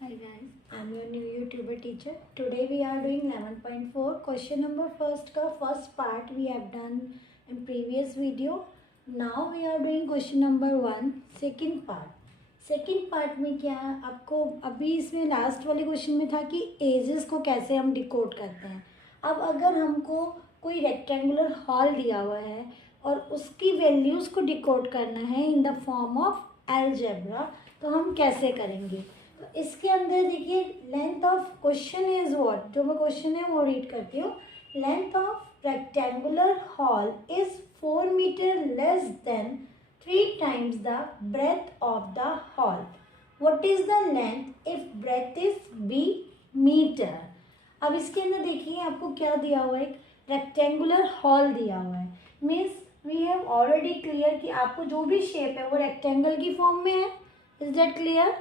Hi guys, I'm your new YouTuber teacher. Today we are doing 11.4 question number first का first part we have done in previous video. Now we are doing question number 1 second part. Second part में क्या आपको अभी इसमें last वाले question में था कि एजेस को कैसे हम डिकोड करते हैं. अब अगर हमको कोई रेक्टेंगुलर हॉल दिया हुआ है और उसकी वैल्यूज़ को डिकोड करना है in the form of algebra, तो हम कैसे करेंगे. तो इसके अंदर देखिए length of question is what, जो मैं क्वेश्चन है वो रीड करती हूँ. Length of rectangular hall is 4 metre less than 3 times the breadth of the hall. What is the length if breadth is b meter? अब इसके अंदर देखिए आपको क्या दिया हुआ है, एक रेक्टेंगुलर हॉल दिया हुआ है. Means we have already clear कि आपको जो भी शेप है वो रेक्टेंगल की फॉर्म में है. Is that clear.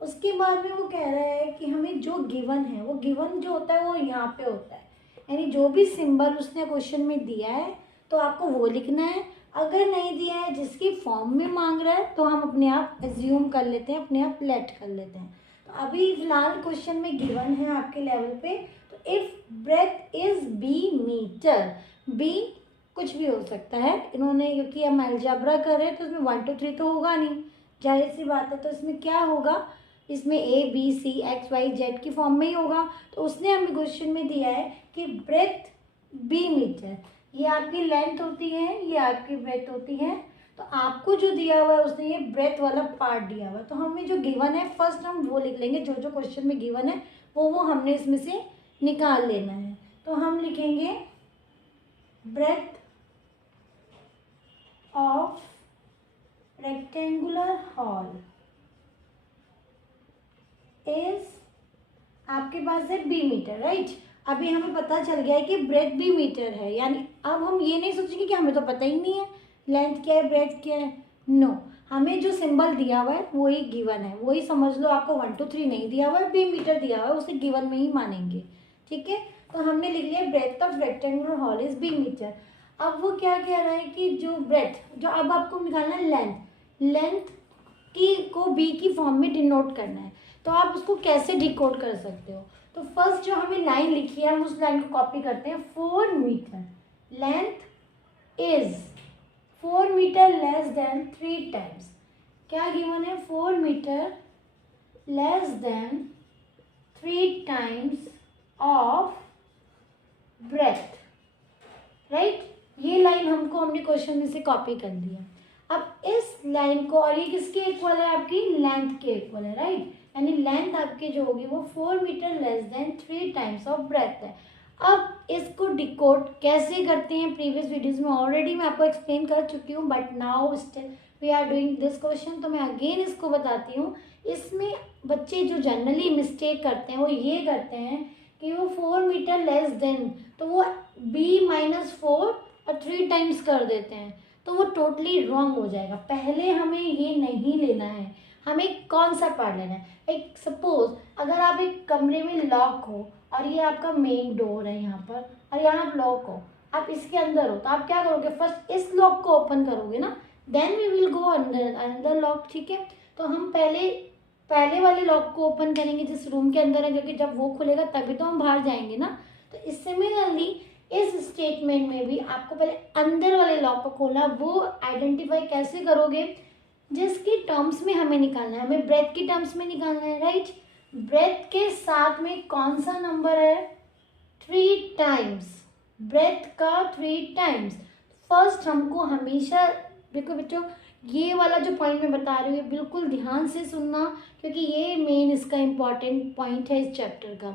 उसके बाद में वो कह रहा है कि हमें जो गिवन है वो गिवन जो होता है वो यहाँ पे होता है, यानी जो भी सिंबल उसने क्वेश्चन में दिया है तो आपको वो लिखना है. अगर नहीं दिया है जिसकी फॉर्म में मांग रहा है तो हम अपने आप एज्यूम कर लेते हैं, अपने आप लेट कर लेते हैं. तो अभी फिलहाल क्वेश्चन में गिवन है आपके लेवल पे. तो if breadth is B metre, B कुछ भी हो सकता है इन्होंने, क्योंकि हम अलजेब्रा कर रहे हैं तो इसमें 1 2 3 तो होगा नहीं, जाहिर सी बात है. तो इसमें क्या होगा, इसमें A B C X Y Z की फॉर्म में ही होगा. तो उसने हमें क्वेश्चन में दिया है कि ब्रेथ बी मीटर, ये आपकी लेंथ होती है, ये आपकी ब्रेथ होती है. तो आपको जो दिया हुआ है उसने ये ब्रेथ वाला पार्ट दिया हुआ है. तो हमें जो गिवन है फर्स्ट हम वो लिख लेंगे, जो जो क्वेश्चन में गिवन है वो हमने इसमें से निकाल लेना है. तो हम लिखेंगे breadth of rectangular hall is, आपके पास है बी मीटर, राइट. अभी हमें पता चल गया है कि ब्रेथ बी मीटर है, यानी अब हम ये नहीं सोचेंगे कि हमें तो पता ही नहीं है लेंथ क्या है ब्रेथ क्या है. नो, हमें जो सिंबल दिया हुआ है वही गिवन है, वही समझ लो. आपको 1 2 3 नहीं दिया हुआ है, बी मीटर दिया हुआ है, उसे गिवन में ही मानेंगे. ठीक है. तो हमने लिख लिया breadth of rectangular hall is B metre. अब वो क्या कह रहा है कि जो ब्रेथ, जो अब आपको निकालना है लेंथ, लेंथ की को बी की फॉर्म में डिनोट करना है. तो आप उसको कैसे डिकोड कर सकते हो. तो फर्स्ट जो हमें लाइन लिखी है हम उस लाइन को कॉपी करते हैं. 4 metre length is 4 metre less than 3 times, क्या गिवन है, 4 metre less than 3 times of breadth, right. ये लाइन हमने क्वेश्चन में से कॉपी कर दिया. अब इस लाइन को, और ये किसके इक्वल है, आपकी लेंथ के इक्वल है, राइट. यानी लेंथ आपकी जो होगी वो 4 metre less than 3 times of breadth है. अब इसको डिकोड कैसे करते हैं प्रीवियस वीडियोस में ऑलरेडी मैं आपको एक्सप्लेन कर चुकी हूँ, but now still we are doing this question. तो मैं अगेन इसको बताती हूँ. इसमें बच्चे जो जनरली मिस्टेक करते हैं वो ये करते हैं कि वो 4 मीटर लेस देन, तो वो b-4 और 3 टाइम्स कर देते हैं. तो वो टोटली रॉन्ग हो जाएगा. पहले हमें ये नहीं लेना है, हमें कौन सा पार्ट लेना है. एक सपोज अगर आप एक कमरे में लॉक हो और ये आपका मेन डोर है यहाँ पर, और यहाँ आप लॉक हो, आप इसके अंदर हो, तो आप क्या करोगे, फर्स्ट इस लॉक को ओपन करोगे ना, देन वी विल गो अंदर अनदर लॉक. ठीक है. तो हम पहले वाले लॉक को ओपन करेंगे जिस रूम के अंदर है, क्योंकि जब वो खुलेगा तभी तो हम बाहर जाएंगे ना. तो सिमिलरली इस स्टेटमेंट में भी आपको पहले अंदर वाले लॉक को खोलना. वो आइडेंटिफाई कैसे करोगे, जिसकी टर्म्स में हमें निकालना है, हमें ब्रेथ की टर्म्स में निकालना है, राइट. ब्रेथ के साथ में कौन सा नंबर है, 3 टाइम्स, ब्रेथ का 3 टाइम्स. फर्स्ट हमको हमेशा, देखो बच्चों ये वाला जो पॉइंट मैं बता रही हूँ बिल्कुल ध्यान से सुनना, क्योंकि ये मेन इसका इम्पॉर्टेंट पॉइंट है इस चैप्टर का.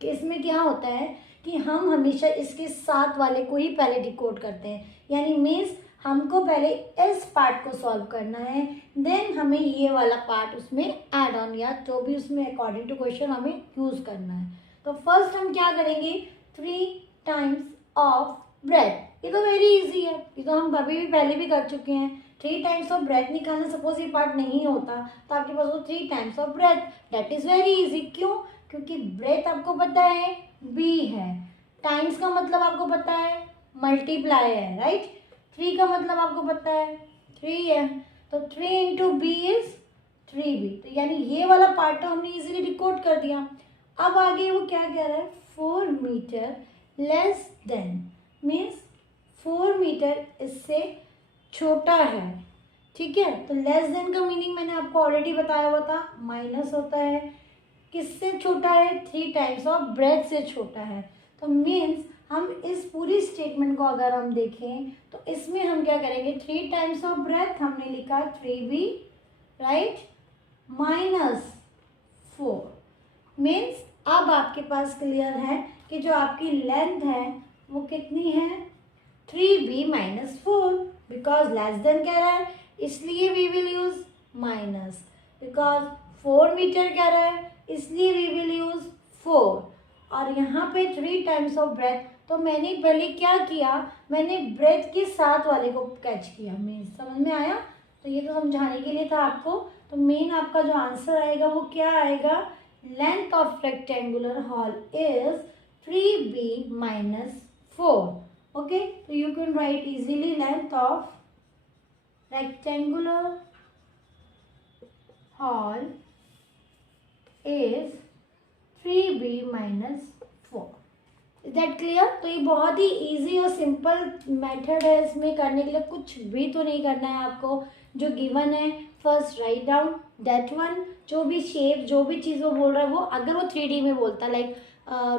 कि इसमें क्या होता है कि हम हमेशा इसके साथ वाले को ही पहले डिकोड करते हैं, यानी मीन्स हमको पहले इस पार्ट को सॉल्व करना है, देन हमें ये वाला पार्ट उसमें ऐड ऑन या जो भी उसमें अकॉर्डिंग टू क्वेश्चन हमें यूज़ करना है. तो फर्स्ट हम क्या करेंगे, 3 टाइम्स ऑफ ब्रेथ. ये तो वेरी इजी है, ये तो हम अभी भी पहले भी कर चुके हैं. 3 टाइम्स ऑफ ब्रेथ निकालना, सपोज ये पार्ट नहीं होता तो आपके पास वो 3 times of breadth, that is very easy. क्यों, क्योंकि ब्रेथ आपको पता है बी है, टाइम्स का मतलब आपको पता है मल्टीप्लाई है, राइट. 3 का मतलब आपको पता है 3 है, तो 3 इंटू बी इज 3b। तो यानी ये वाला पार्ट तो हमने इजीली डिकोड कर दिया। अब आगे वो क्या कह रहा है, 4 metre less than, means 4 metre इससे छोटा है। ठीक है, तो लेस देन का मीनिंग मैंने आपको ऑलरेडी बताया हुआ था, माइनस होता है। किससे छोटा है, 3 टाइम्स ऑफ ब्रेथ से छोटा है। तो मीन्स हम इस पूरी स्टेटमेंट को अगर हम देखें तो इसमें हम क्या करेंगे, 3 टाइम्स ऑफ ब्रेथ हमने लिखा 3b, राइट, माइनस 4। मीन्स अब आपके पास क्लियर है कि जो आपकी लेंथ है वो कितनी है, 3b minus 4, because less than कह रहा है इसलिए we will use minus, because 4 metre कह रहा है इसलिए वी विल यूज 4, और यहाँ पे 3 टाइम्स ऑफ ब्रेथ। तो मैंने पहले क्या किया, मैंने ब्रेथ के साथ वाले को कैच किया। मीन समझ में आया, तो ये तो समझाने के लिए था आपको। तो मेन आपका जो आंसर आएगा वो क्या आएगा, length of rectangular hall is 3b minus 4। Okay, तो you can write easily length of rectangular hall is 3b minus 4। Is that clear. तो ये बहुत ही इजी और सिंपल मेथड है, इसमें करने के लिए कुछ भी तो नहीं करना है आपको। जो गिवन है first write down that one, जो भी शेप जो भी चीज़ वो बोल रहा है वो, अगर वो 3D में बोलता लाइक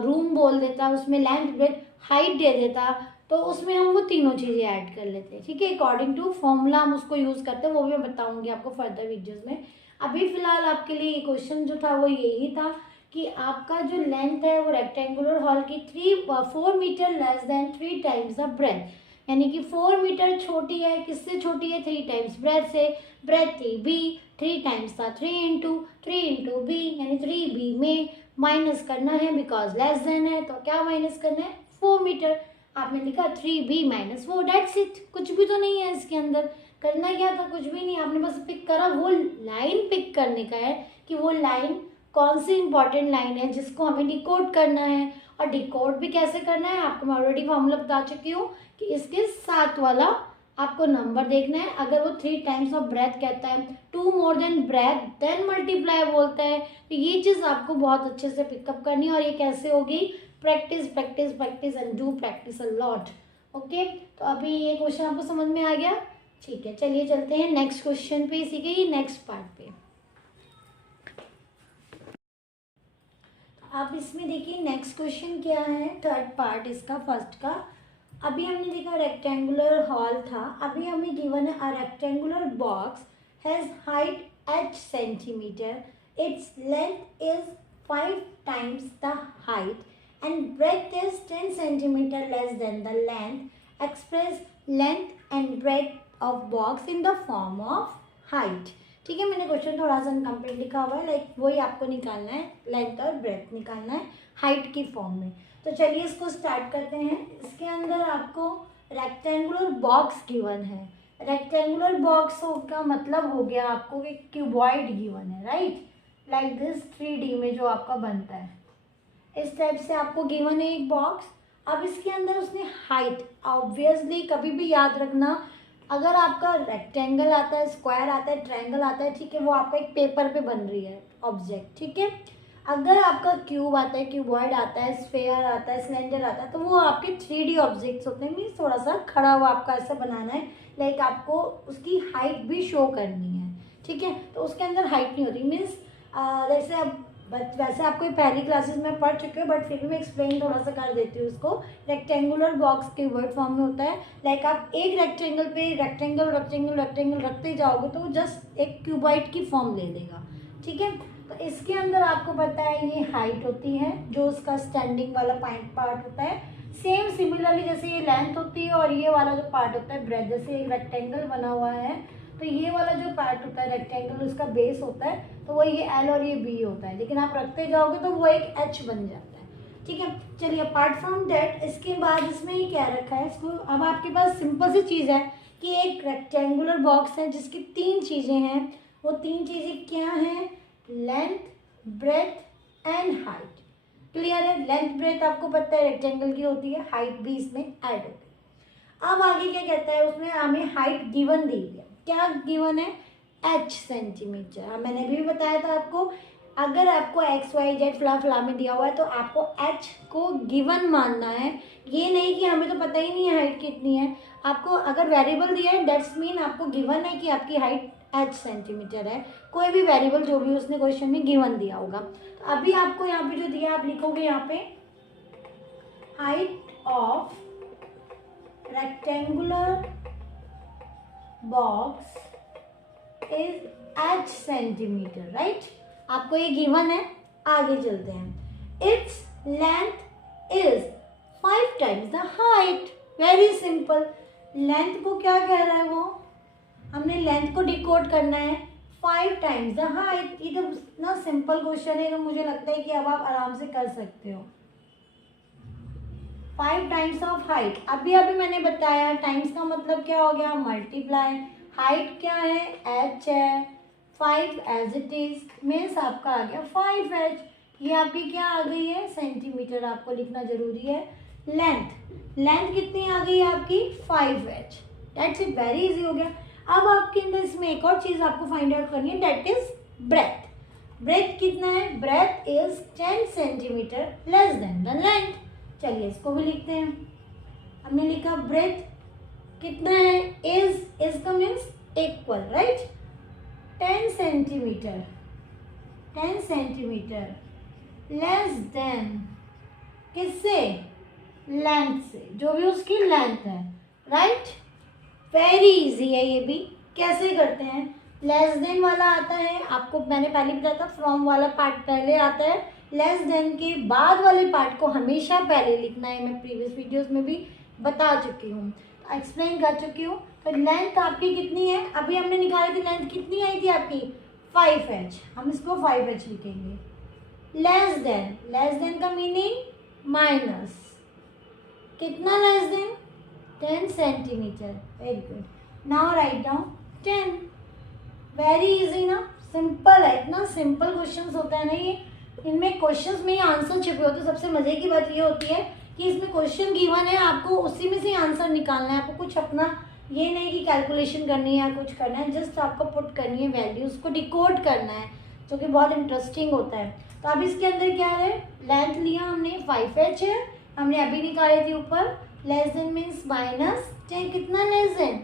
रूम बोल देता, उसमें लेंथ ब्रेथ हाइट दे देता, तो उसमें हम वो तीनों चीज़ें ऐड कर लेते हैं। ठीक है, अकॉर्डिंग टू फॉर्मूला हम उसको यूज़ करते हैं, वो भी मैं बताऊंगी आपको फर्दर वीडियोज़ में। अभी फिलहाल आपके लिए ये क्वेश्चन जो था वो यही था कि आपका जो लेंथ है वो रेक्टेंगुलर हॉल की 4 metre less than 3 times the breadth, यानी कि 4 मीटर छोटी है, किससे छोटी है, 3 टाइम्स ब्रेथ से। ब्रेथ थी b, 3 टाइम्स था 3 इंटू b, यानी 3b में माइनस करना है बिकॉज लेस देन है, तो क्या माइनस करना है, 4 मीटर। आपने लिखा 3b माइनस 4, डेट्स इट। कुछ भी तो नहीं है इसके अंदर, करना क्या था, कुछ भी नहीं, आपने बस पिक करा, वो लाइन पिक करने का है कि वो लाइन कौन सी इंपॉर्टेंट लाइन है जिसको हमें डिकोड करना है। और डिकोड भी कैसे करना है आपको मैं ऑलरेडी फॉर्मूला बता चुकी हूँ कि इसके साथ वाला आपको नंबर देखना है। अगर वो 3 टाइम्स ऑफ ब्रेथ कहता है, 2 more than breadth then multiply बोलता है, तो ये चीज़ आपको बहुत अच्छे से पिकअप करनी है। और ये कैसे होगी, practice practice practice and do practice a lot. Okay, तो अभी ये क्वेश्चन आपको समझ में आ गया। ठीक है, चलिए चलते हैं नेक्स्ट क्वेश्चन पे, इसी के ही नेक्स्ट पार्ट पे। आप इसमें देखिए नेक्स्ट क्वेश्चन क्या है, थर्ड पार्ट इसका फर्स्ट का। अभी हमने देखा रेक्टेंगुलर हॉल था, अभी हमें गिवन है a rectangular box has height h centimetre, its length is 5 times the height and breadth is 10 centimeter less than the length. Express length and breadth of box in the form of height. ठीक है, मैंने question थोड़ा सा incomplete लिखा हुआ है, like वही आपको निकालना है, लेंथ और ब्रेथ निकालना है हाइट की फॉर्म में। तो चलिए इसको स्टार्ट करते हैं। इसके अंदर आपको रेक्टेंगुलर बॉक्स गिवन है। रेक्टेंगुलर बॉक्स का मतलब हो गया आपको कि क्यूबॉइड गिवन है, राइट, लाइक दिस 3D में जो आपका बनता है इस टाइप से आपको गिवन है एक बॉक्स। अब इसके अंदर उसने हाइट, ऑब्वियसली कभी भी याद रखना, अगर आपका रेक्टेंगल आता है, स्क्वायर आता है, ट्रायंगल आता है, ठीक है, वो आपका एक पेपर पे बन रही है ऑब्जेक्ट, ठीक है। अगर आपका क्यूब आता है, क्यूबॉइड आता है, स्फेयर आता है, सिलेंडर आता है, तो वो आपके 3D ऑब्जेक्ट्स होते हैं। मीन्स थोड़ा सा खड़ा हुआ आपका ऐसा बनाना है, लाइक आपको उसकी हाइट भी शो करनी है, ठीक है। तो उसके अंदर हाइट नहीं होती। मीन्स जैसे अब बट वैसे आपको ये पहली क्लासेस में पढ़ चुके हो, बट फिर भी मैं एक्सप्लेन थोड़ा सा कर देती हूँ उसको। रेक्टेंगुलर बॉक्स के वर्ड फॉर्म में होता है, लाइक आप एक रेक्टेंगल पे रेक्टेंगल रेक्टेंगल रेक्टेंगल रखते जाओगे तो वो जस्ट एक क्यूबॉइड की फॉर्म ले देगा, ठीक है। तो इसके अंदर आपको पता है ये हाइट होती है, जो उसका स्टैंडिंग वाला पार्ट होता है। सेम सिमिलरली जैसे ये लेंथ होती है और ये वाला जो पार्ट होता है ब्रेथ, जैसे एक रेक्टेंगल बना हुआ है तो ये वाला जो पार्ट होता है रेक्टेंगल उसका बेस होता है, तो वो ये L और ये B होता है, लेकिन आप रखते जाओगे तो वो एक H बन जाता है, ठीक है। चलिए अपार्ट फ्रॉम दैट इसके बाद इसमें ये क्या रखा है इसको, अब आपके पास सिंपल सी चीज़ है कि एक रेक्टेंगुलर बॉक्स है जिसकी 3 चीज़ें हैं। वो 3 चीज़ें क्या हैं, length, breadth and height. Clear है, लेंथ ब्रेथ आपको पता है रेक्टेंगल की होती है, हाइट भी इसमें ऐड होती है। अब आगे क्या कहता है, उसमें हमें हाइट गिवन दी है। क्या गिवन है, h सेंटीमीटर। हाँ, मैंने भी बताया था आपको, अगर आपको एक्स वाई जेड फला में दिया हुआ है तो आपको h को गिवन मानना है, ये नहीं कि हमें तो पता ही नहीं है हाइट कितनी है। आपको अगर वेरिएबल दिया है दैट्स मीन आपको गिवन है कि आपकी हाइट h सेंटीमीटर है। कोई भी वेरिएबल जो भी उसने क्वेश्चन में गिवन दिया होगा। तो अभी आपको यहाँ पे जो दिया आप लिखोगे यहाँ पे height of rectangular box is h centimetre, right. आपको ये गिवन है। आगे चलते हैं। Its length is 5 times the height. Very simple. Length को क्या कह रहा है वो, हमने लेंथ को डिकोड करना है 5 टाइम्स द हाइट। ये तो इतना सिंपल क्वेश्चन है तो मुझे लगता है कि अब आप आराम से कर सकते हो। 5 टाइम्स ऑफ हाइट, अभी मैंने बताया टाइम्स का मतलब क्या हो गया, मल्टीप्लाई। हाइट क्या है, h है, 5 एज इट इज मीन्स आपका आ गया 5h। ये आपकी क्या आ गई है, सेंटीमीटर। आपको लिखना जरूरी है। लेंथ कितनी आ गई है आपकी, 5h। That's it, very easy हो गया। अब आपके अंदर इसमें एक और चीज आपको फाइंड आउट करनी है, दैट इज ब्रेथ। ब्रेथ कितना है, breadth is 10 centimetre less than the length. चलिए इसको भी लिखते हैं। हमने लिखा ब्रेथ कितना है, इज का means equal, right. 10 centimetre less then किससे, लेंथ से, जो भी उसकी लेंथ है, राइट। वेरी इजी है ये भी। कैसे करते हैं, लेस देन वाला आता है, आपको मैंने पहले बताया था फ्रॉम वाला पार्ट पहले आता है, लेस देन के बाद वाले पार्ट को हमेशा पहले लिखना है। मैं प्रीवियस वीडियोस में भी बता चुकी हूँ, एक्सप्लेन कर चुकी हूँ। तो लेंथ आपकी कितनी है, अभी हमने निकाली थी लेंथ कितनी आई थी आपकी 5h, हम इसको 5h लिखेंगे। लेस देन का मीनिंग माइनस, कितना less then, 10 centimetre. Very good, now write down 10। Very easy ना, सिंपल है। इतना सिंपल क्वेश्चंस होता है ना ये, इनमें क्वेश्चंस में ही आंसर छिपे होते हैं। सबसे मजे की बात ये होती है कि इसमें क्वेश्चन गिवन है, आपको उसी में से आंसर निकालना है। आपको कुछ अपना ये नहीं कि कैलकुलेशन करनी है या कुछ करना है, जस्ट आपको पुट करनी है वैल्यू, उसको डिकोड करना है, जो कि बहुत इंटरेस्टिंग होता है। तो अब इसके अंदर क्या है, लेंथ लिया हमने 5h है, हमने अभी निकाली थी ऊपर। लेस देन मीन्स माइनस 10, कितना less then,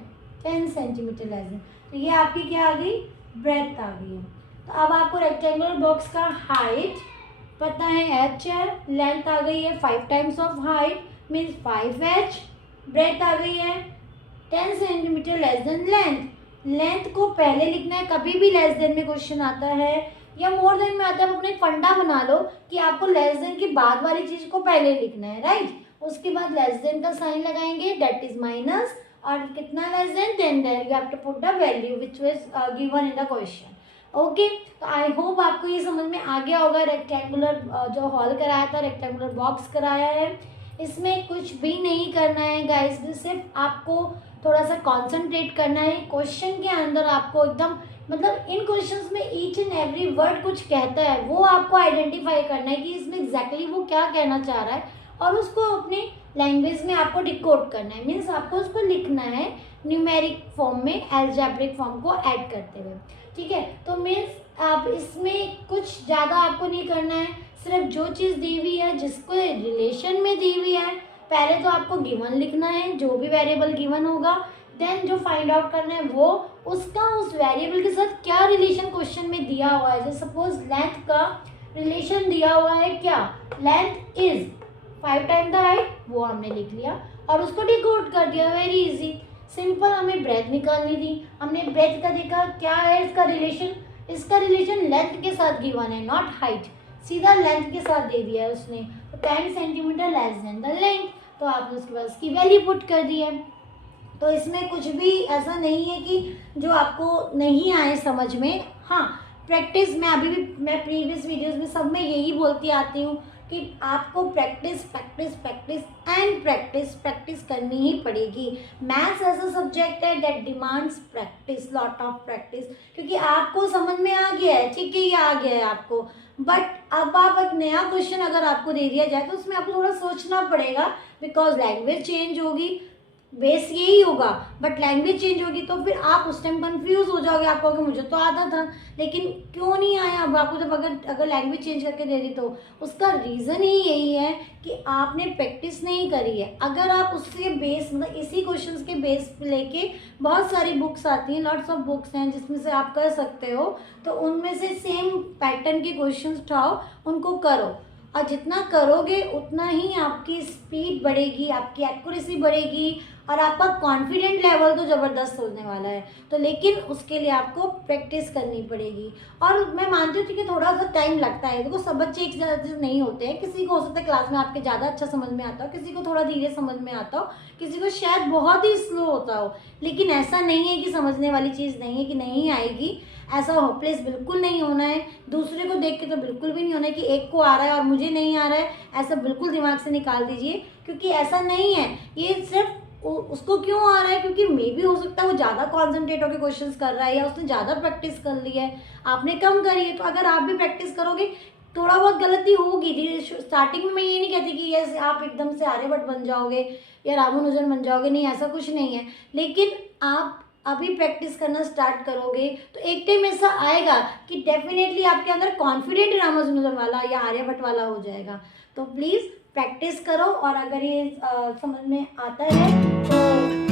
10 centimetre less then. तो ये आपकी क्या आ गई, ब्रेथ आ गई है। तो अब आपको रेक्टेंगुलर बॉक्स का हाइट पता है, h है, लेंथ आ गई है 5 times of height means 5h, breadth आ गई है 10 centimetre less than length. Length को पहले लिखना है, कभी भी लेस देन में क्वेश्चन आता है या मोर देन में आता है, अपने फंडा बना लो कि आपको लेस देन के बाद वाली चीज को पहले लिखना है, राइट। उसके बाद लेस देन का साइन लगाएंगे, दैट इज माइनस, और कितना less than, then you have to put the value which was given in the question. Okay, तो आई होप आपको ये समझ में आ गया होगा। रेक्टेंगुलर जो हॉल कराया था, रेक्टेंगुलर बॉक्स कराया है, इसमें कुछ भी नहीं करना है गाइस, सिर्फ आपको थोड़ा सा कंसंट्रेट करना है। क्वेश्चन के अंदर आपको एकदम मतलब इन क्वेश्चंस में ईच एंड एवरी वर्ड कुछ कहता है, वो आपको आइडेंटिफाई करना है कि इसमें एग्जैक्टली वो क्या कहना चाह रहा है, और उसको अपने लैंग्वेज में आपको डिकोड करना है। मीन्स आपको उसको लिखना है न्यूमेरिक फॉर्म में, एल्जेब्रिक फॉर्म को ऐड करते हुए, ठीक है। तो मीन्स आप इसमें कुछ ज़्यादा आपको नहीं करना है, सिर्फ जो चीज़ दी हुई है, जिसको रिलेशन में दी हुई है, पहले तो आपको गिवन लिखना है, जो भी वेरिएबल गिवन होगा, देन जो फाइंड आउट करना है वो उसका उस वेरिएबल के साथ क्या रिलेशन क्वेश्चन में दिया हुआ है। जैसे सपोज लेंथ का रिलेशन दिया हुआ है क्या, length is 5 time the height, वो हमने लिख लिया और उसको डिकोड कर दिया। Very easy, simple. हमें ब्रेथ निकालनी थी, हमने ब्रेथ का देखा क्या है इसका रिलेशन, इसका रिलेशन लेंथ के साथ गिवन है, नॉट हाइट, सीधा लेंथ के साथ दे दिया है उसने। तो 10 centimetre less than the length, तो आपने उसके बाद उसकी वैल्यू पुट कर दी है। तो इसमें कुछ भी ऐसा नहीं है कि जो आपको नहीं आए समझ में। हाँ, प्रैक्टिस, मैं प्रीवियस वीडियोस में सब में यही बोलती आती हूँ कि आपको प्रैक्टिस करनी ही पड़ेगी। मैथ्स ऐसा सब्जेक्ट है that demands practice, lot of practice, क्योंकि आपको समझ में आ गया है, ठीक है, ये आ गया है आपको, बट अब आप एक नया क्वेश्चन अगर आपको दे दिया जाए तो उसमें आपको थोड़ा सोचना पड़ेगा, बिकॉज लैंग्वेज चेंज होगी, बेस यही होगा, बट लैंग्वेज चेंज होगी तो फिर आप उस टाइम कंफ्यूज हो जाओगे, आप कहोगे मुझे तो आता था लेकिन क्यों नहीं आया। अब आपको जब अगर लैंग्वेज चेंज करके दे दी तो उसका रीज़न ही यही है कि आपने प्रैक्टिस नहीं करी है। अगर आप उसके बेस मतलब इसी क्वेश्चंस के बेस पे लेके बहुत सारी बुक्स आती हैं, लॉट्स ऑफ बुक्स हैं जिसमें से आप कर सकते हो, तो उनमें से सेम पैटर्न के क्वेश्चंस उठाओ, उनको करो, और जितना करोगे उतना ही आपकी स्पीड बढ़ेगी, आपकी एक्यूरेसी बढ़ेगी, और आपका कॉन्फिडेंट लेवल तो ज़बरदस्त होने वाला है। तो लेकिन उसके लिए आपको प्रैक्टिस करनी पड़ेगी, और मैं मानती हूँ कि थोड़ा सा टाइम लगता है। देखो सब बच्चे एक जैसे नहीं होते हैं, किसी को हो सकता है क्लास में आपके ज़्यादा अच्छा समझ में आता हो, किसी को थोड़ा धीरे समझ में आता हो, किसी को शायद बहुत ही स्लो होता हो। लेकिन ऐसा नहीं है कि समझने वाली चीज़ नहीं है कि नहीं आएगी, ऐसा होपलेस बिल्कुल नहीं होना है। दूसरे को देख के तो बिल्कुल भी नहीं होना है कि एक को आ रहा है और मुझे नहीं आ रहा है, ऐसा बिल्कुल दिमाग से निकाल दीजिए, क्योंकि ऐसा नहीं है। ये सिर्फ उसको क्यों आ रहा है, क्योंकि मे भी हो सकता है वो ज़्यादा कॉन्सेंट्रेट होकर क्वेश्चंस कर रहा है, या उसने ज़्यादा प्रैक्टिस कर ली है, आपने कम करी है। तो अगर आप भी प्रैक्टिस करोगे, थोड़ा बहुत गलती होगी स्टार्टिंग में। मैं ये नहीं कहती कि यस आप एकदम से आर्यभट्ट बन जाओगे या रामानुजन बन जाओगे, नहीं, ऐसा कुछ नहीं है। लेकिन आप अभी प्रैक्टिस करना स्टार्ट करोगे तो एक टाइम ऐसा आएगा कि डेफिनेटली आपके अंदर कॉन्फिडेंट रामानुजन वाला या आर्यभट्ट वाला हो जाएगा। तो प्लीज़ प्रैक्टिस करो, और अगर ये समझ में आता है तो